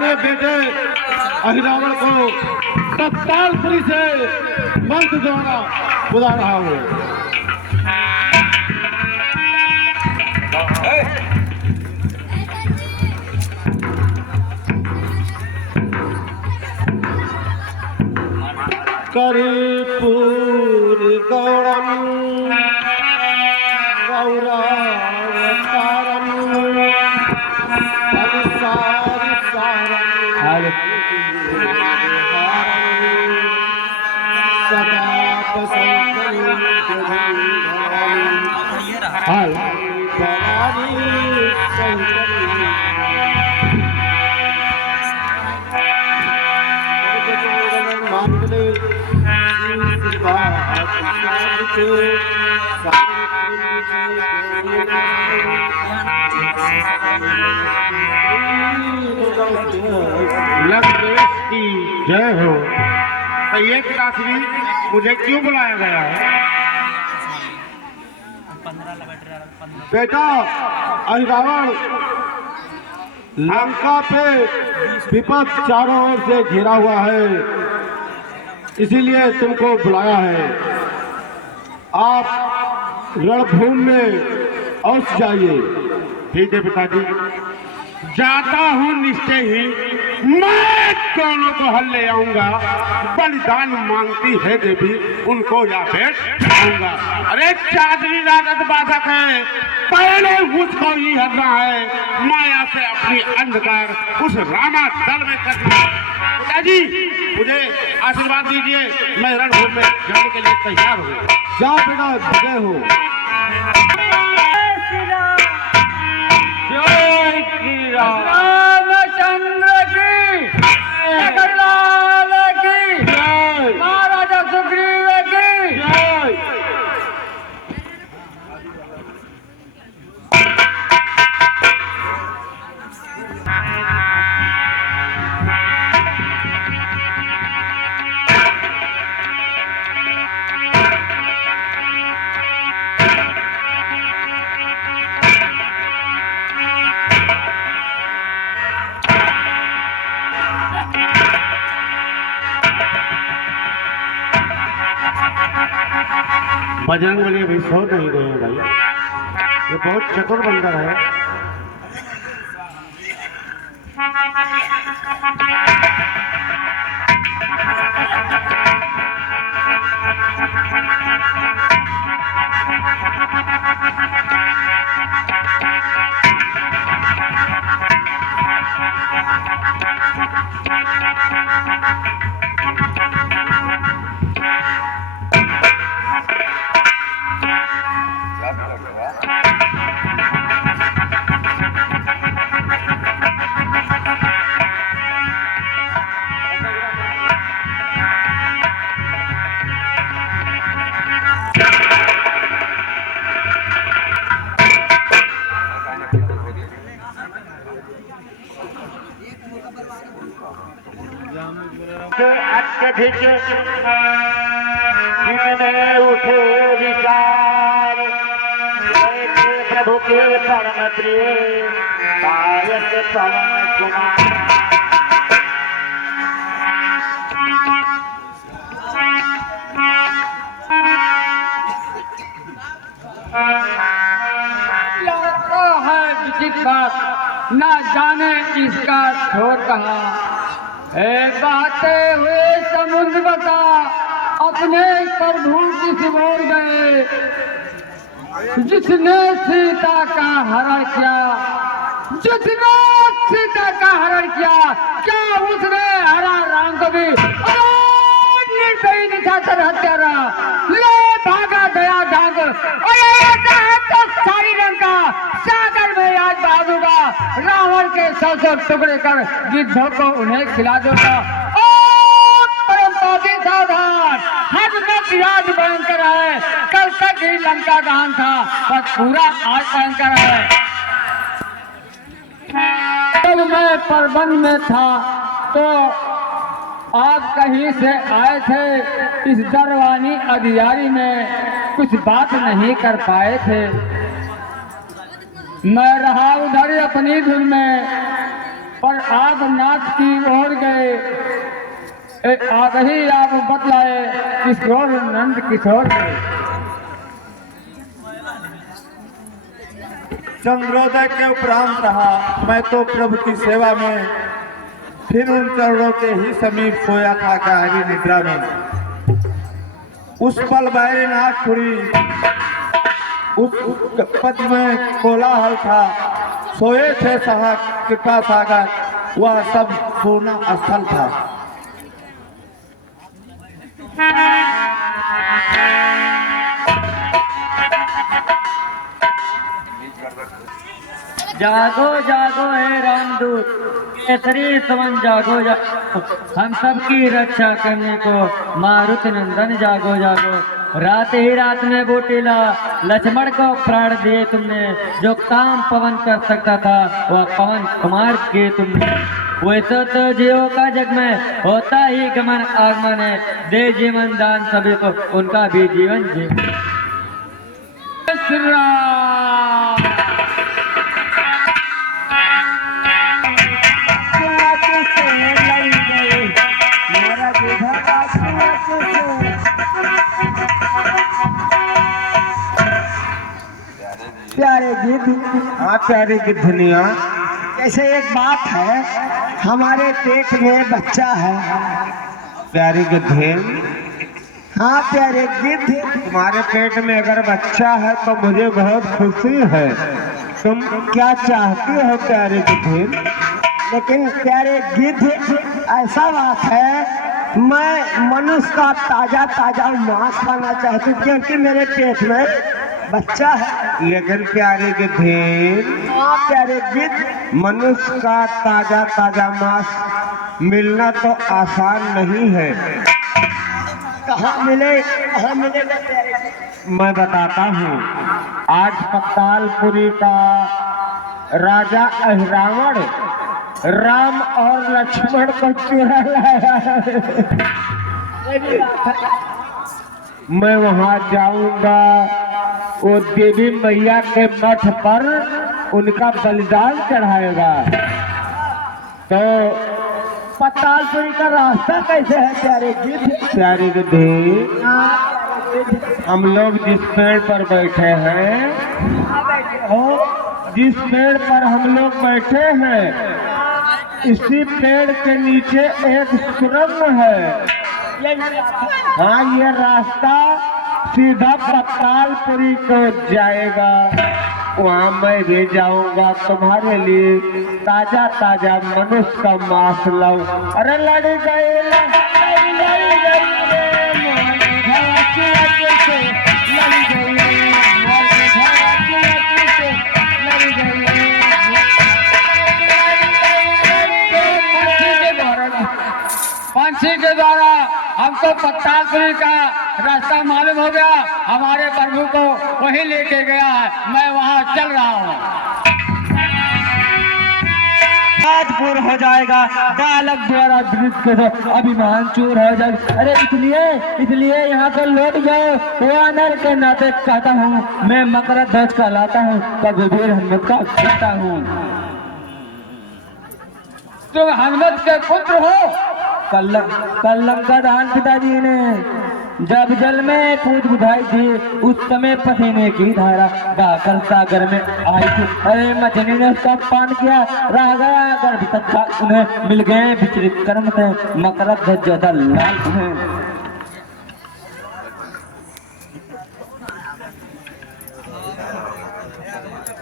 मैंने बेटे अहिरावण को तत्कालपुरी से मंत्र द्वारा बुला रहा हूँ। कर्पूर गौरम गौरावतारम सदा लंकेश की जय हो। तो ये पिताश्री मुझे क्यों बुलाया गया है? बेटा अहिरावण लंका पे विपद चारों ओर से घिरा हुआ है, इसीलिए तुमको बुलाया है। आप रणभूमि में अवश्य जाइए। ठीक है पिताजी, जाता हूँ निश्चय ही। मैं दोनों को हल ले आऊंगा। बलिदान मांगती है देवी, उनको या पेट आऊंगा। अरे चादरी रागत बाधक है, पहले उसको ही हरना है। माया से अपनी अंधकार उस रामा दल में करना। पिताजी मुझे आशीर्वाद दीजिए, मैं रणभूमि में जाने के लिए तैयार हूँ। जा बेटा, जय हो। जय श्री रामचंद्र की, लाल की जय, महाराजा सुग्रीव की जय। बजरंगबली अभी सो नहीं गए हैं भाई, ये बहुत चतुर बंदर है। अत्यधिक जिनमें उठे विचार, प्रभु के परम प्रिय पायस पवन कुमार। लगता है विचित्र बात, ना जाने इसका छोर कहाँ। बहते हुए समुद्र बता अपने प्रभु किस ओर गए। जिसने सीता का हरण किया, जिसने सीता का हरण किया, क्या उसने हरा राम को भी? निर्दयी निशाचर हत्यारा, ले भागा गया ढंग। तो सारी लंका सागर में आज बहादुरा रावण के 100 टुकड़े कर गिद्धों को उन्हें खिला दूंगा। सावधान, हद में विराज भयंकर है। कल तक ही लंका दहन था, पर पूरा आज भयंकर है। जब मैं प्रबंध में था तो आप कहीं से आए थे, इस दरवानी अधियारी में कुछ बात नहीं कर पाए थे। मैं रहा उधर अपनी धुन में, पर आप नाथ की ओर गए, आग ही आप बतलाए किशोर नंद किशोर गए। चंद्रोदय के उपरांत रहा मैं तो प्रभु की सेवा में, फिर उन चरणों के ही समीप सोया था गहरी निद्रा में। उस पल बैरिन आँख खुली, उस पद में कोलाहल था, सोए थे कृपा सागर, वह सब सोना स्थल था। जागो जागो हे रामदूत, केसरी सवन जागो जागो, हम सबकी रक्षा करने को मारुत नंदन जागो जागो। रात ही रात में बोटीला लक्ष्मण को प्राण दिए तुमने, जो काम पवन कर सकता था वह पवन कुमार किए तुमने। वैसे तो जीवों का जग में होता ही गमन आगमन है, दे जीवन दान सभी को उनका भी जीवन जी। प्यारे गिद्ध, हाँ प्यारे गिद्धनिया, जैसे एक बात है, हमारे पेट में बच्चा है। प्यारे गिद्धेन, हाँ प्यारे गिद्ध, तुम्हारे पेट में अगर बच्चा है तो मुझे बहुत खुशी है। तुम क्या चाहती हो प्यारे गिद्धेन? लेकिन प्यारे गिद्ध, ऐसा बात है, मैं मनुष्य का ताजा ताजा मांस खाना चाहती हूँ, क्योंकि मेरे पेट में बच्चा है। लेकिन प्यारे गिद्धेन, हाँ प्यारे गिद्ध, मनुष्य का ताजा ताजा मांस मिलना तो आसान नहीं है। कहाँ मिलेगा प्यारे गिद्ध? मैं बताता हूँ। आज पतालपुरी का राजा अहिरावण राम और लक्ष्मण को चुरा लाया। मैं वहां जाऊंगा, वो देवी मैया के मठ पर उनका बलिदान चढ़ाएगा। तो पतालपुरी का रास्ता कैसे है प्यारे गिद्ध? प्यारे गिद्ध, हम लोग जिस पेड़ पर बैठे हैं, जिस पेड़ पर हम लोग बैठे हैं, इसी पेड़ के नीचे एक सुरंग है। हाँ, ये रास्ता सीधा पतालपुरी को जाएगा। वहाँ मैं भी जाऊंगा, तुम्हारे लिए ताजा ताजा मनुष्य का मांस लाऊं। अरे लड़ी गई पंछी के द्वारा हमको पतालपुरी का रास्ता मालूम हो गया, हमारे प्रभु को वही लेके गया है, मैं वहाँ चल रहा हूँ। आज पूर्ण हो जाएगा, बालक द्वारा अभिमान चूर हो जाएगा। अरे इसलिए यहाँ को लौट जाओ। वानर के नाते कहता हूँ, मैं मकर ध्वज कहलाता हूँ, कभी वीर हनुमत का कहता हूँ। तुम हनुमत के पुत्र हो। कल लंका दहन पिताजी ने जब जल में कूद बुझाई थी, उस समय पसीने की धारा बहकर सागर में आई थी। अरे मछली ने उसका पान किया, रह गया गर्भ तथा उन्हें मिल गए विचलित कर्म थे, मकर ध्वज ज्यादा लाल है।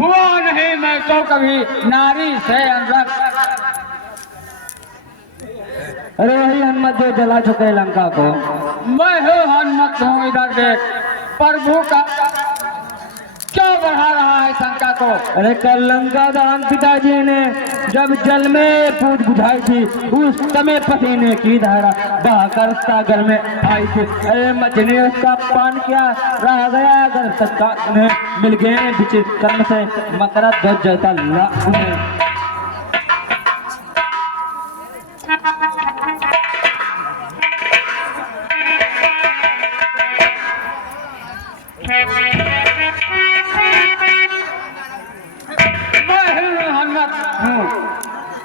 हुआ नहीं मैं तो कभी नारी से अनुरक्त। अरे वही हनुमत जो जला चुके लंका को। मैं हूँ हनुमत हूँ, इधर देख प्रभु का क्यों बढ़ा रहा है शंका को। अरे कल लंका दहन पिताजी ने जब जल में कूद बुझाई थी, उस समय पसीने की धारा बहकर सागर में आई थी। अरे मछली ने उसका पान किया, रह गया अगर तक उन्हें मिल गए विचित्र कर्म से, मकर ध्वज जैसा लाभ उन्हें।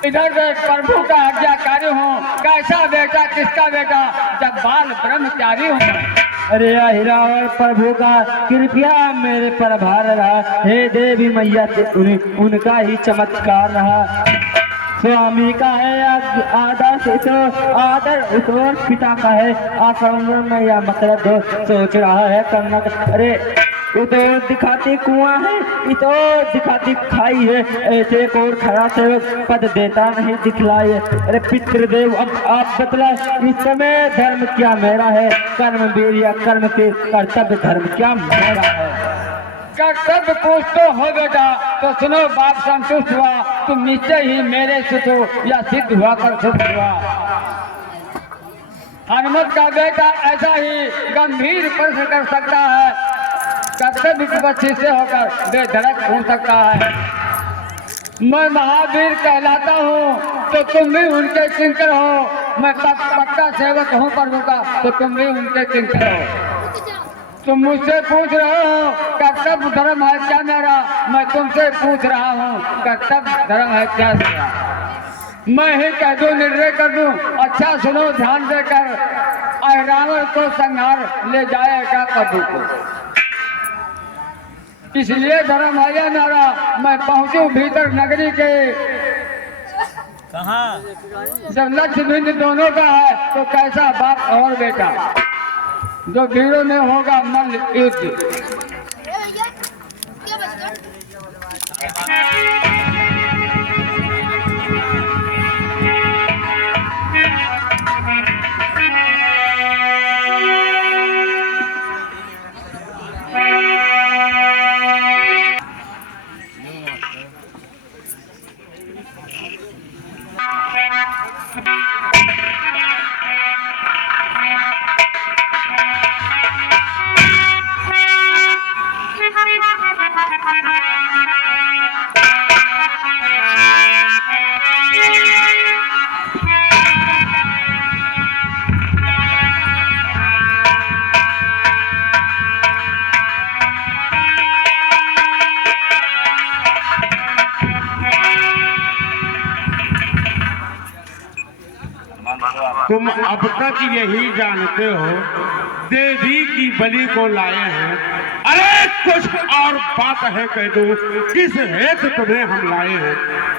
इधर देख प्रभु का आज्ञाकारी हूँ, कैसा बेटा किसका बेटा, जब बाल ब्रह्मचारी हूँ। अरे रावण प्रभु का कृपया मेरे पर भार रहा, हे देवी मैया उनका ही चमत्कार रहा। स्वामी का है आदर तो आदर उस पिता का है, आश्रम में या मतलब सोच रहा है करना। अरे ये तो दिखाती कुआं है, ये तो दिखाती खाई है, ऐसे और खड़ा से पद देता नहीं दिखलाए। अरे पितृदेव अब आप बतला, इस समय धर्म क्या मेरा है, कर्म वीर या कर्म के कर्तव्य धर्म क्या मेरा है। कर्तव्य कुछ तो हो बेटा, तो सुनो बाप संतुष्ट हुआ, तुम निश्चय ही मेरे सुख हो या सिद्ध हुआ कर सुख हुआ। हनुमत का बेटा ऐसा ही गंभीर प्रश्न कर सकता है, कर्तव्य की बच्ची से होकर बेधड़क हो सकता है। मैं महावीर कहलाता हूँ तो तुम भी उनके किंकर हो, मैं पक्का सेवक हूँ प्रभु का तो तुम भी उनके किंकर हो। तुम मुझसे पूछ रहे हो कर्तव्य धर्म है क्या मेरा, मैं तुमसे पूछ रहा हूँ कर्तव्य धर्म है क्या मेरा। मैं ही कह दूं, निर्णय कर दूं, अच्छा सुनो ध्यान देकर, रावण को संहार ले जाएगा प्रभु को, इसलिए धर्म है मेरा। मैं पहुंचू भीतर नगरी के, कहाँ जब लक्ष्य बिंदु दोनों का है तो कैसा बाप और बेटा, जो भीड़ों में होगा मल्ल युद्ध। तुम अब तक यही जानते हो देवी की बलि को लाए हैं, अरे कुछ और बात है कह दो, किस हेतु तुम्हें हम लाए हैं।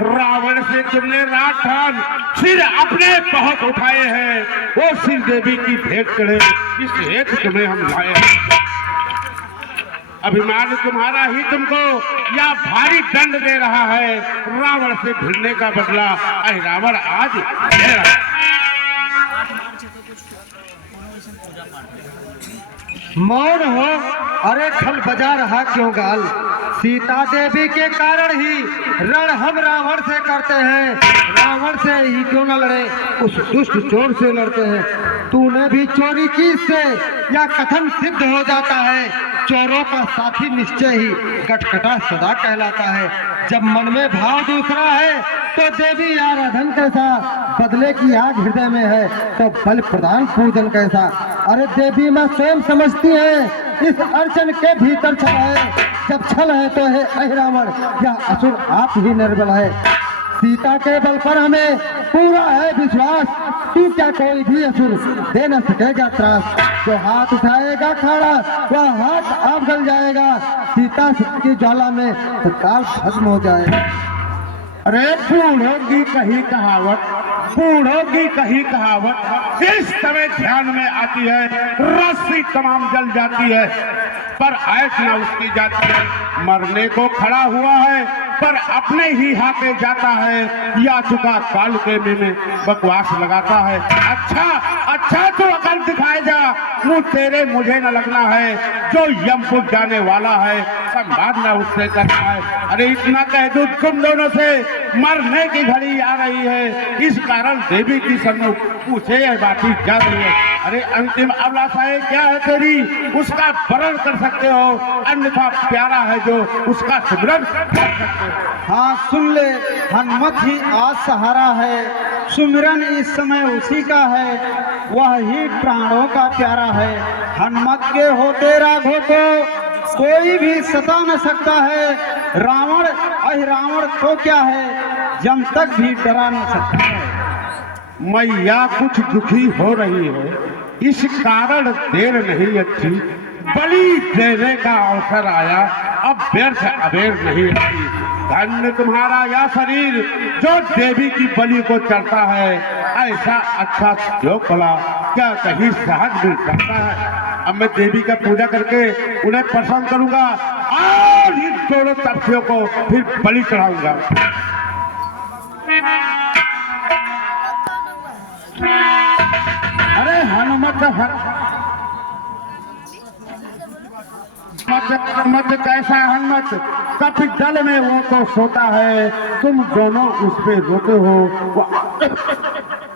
रावण से तुमने रात ठान सिर अपने बहुत उठाए हैं, वो सिर देवी की भेंट चढ़े, किस हेतु तुम्हें हम लाए हैं। अभिमान तुम्हारा ही तुमको या भारी दंड दे रहा है, रावण से भिड़ने का बदला रावण आज ले रहा है। मौन हो, अरे खल बजा रहा क्यों गाल, सीता देवी के कारण ही रण हम रावण से करते हैं, रावण से ही क्यों न लड़े, उस दुष्ट चोर से लड़ते हैं। तूने भी चोरी की इससे या कथन सिद्ध हो जाता है, चोरों का साथी निश्चय ही कटकटा सदा कहलाता है। जब मन में भाव दूसरा है तो देवी आराधन कैसा, बदले की आग हृदय में है तो बल प्रदान पूजन कैसा। अरे देवी माँ स्वयं समझती है इस अर्चन के भीतर छल है, जब छल है तो है अहिरावण या असुर आप ही निर्बल है। सीता के बल पर हमें पूरा है विश्वास, तू क्या कोई भी असुर दे न सकेगा त्रास। जो हाथ उठाएगा खाड़ा वह हाथ आप गल जाएगा, सीता की ज्वाला में तो काल भस्म हो जाएगा। अरे बूढ़ों की कही कहावत, बूढ़ों की कही कहावत इस समय ध्यान में आती है, रस्सी तमाम जल जाती है पर ऐश न उसकी जाती है। मरने को खड़ा हुआ है पर अपने ही हाथे जाता है, या चुका काल के में बकवास लगाता है। अच्छा तो अकल दिखाए जा, मुँह तेरे मुझे न लगना है, जो यमपुर जाने वाला है संभालना उससे करना है। अरे इतना कह दूं तुम दोनों से, मरने की घड़ी आ रही है, इस कारण देवी की सम्मुख पूछे यह बातें जा रही है। अरे अंतिम अभिलाषाएं क्या है तेरी, उसका वरण कर सकते हो, अन्यथा प्यारा है जो उसका सिमरन कर सकते हो। हाँ सुन ले, हनुमत ही आज सहारा है, सुमिरन इस समय उसी का है, वह ही प्राणों का प्यारा है। हनुमत के होते राघव को कोई भी सता न सकता है, रावण अहिरावण तो क्या है, जम तक भी डरा न सकता है। मैया कुछ दुखी हो रही है, इस कारण देर नहीं अच्छी, बलि देने का अवसर आया, अब व्यर्थ अबेर नहीं अच्छी। धन्य तुम्हारा यह शरीर जो देवी की बलि को चढ़ता है, ऐसा अच्छा योग भला क्या कहीं सहज मिल सकता है। अब मैं देवी का पूजा करके उन्हें प्रसन्न करूंगा और इन दोनों तपस्वियों को फिर बलि चढ़ाऊंगा। अरे हनुमत मत कैसा हनुमत, कभी दल में वो तो सोता है, तुम दोनों उस पे रोते हो,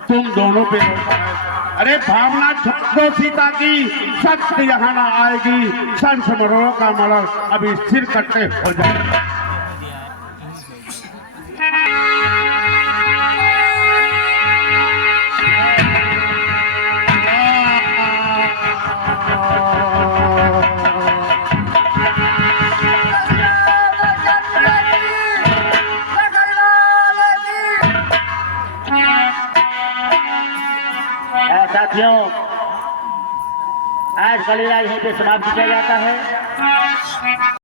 तुम दोनों पे रोता है। अरे भावना छोड़ दो सीता की, सत्य यहाँ ना आएगी, संस मरणों का मरण अभी स्थिर करते हो जाएगा। साथियों, आज का लीला यहीं पे समाप्त किया जाता है।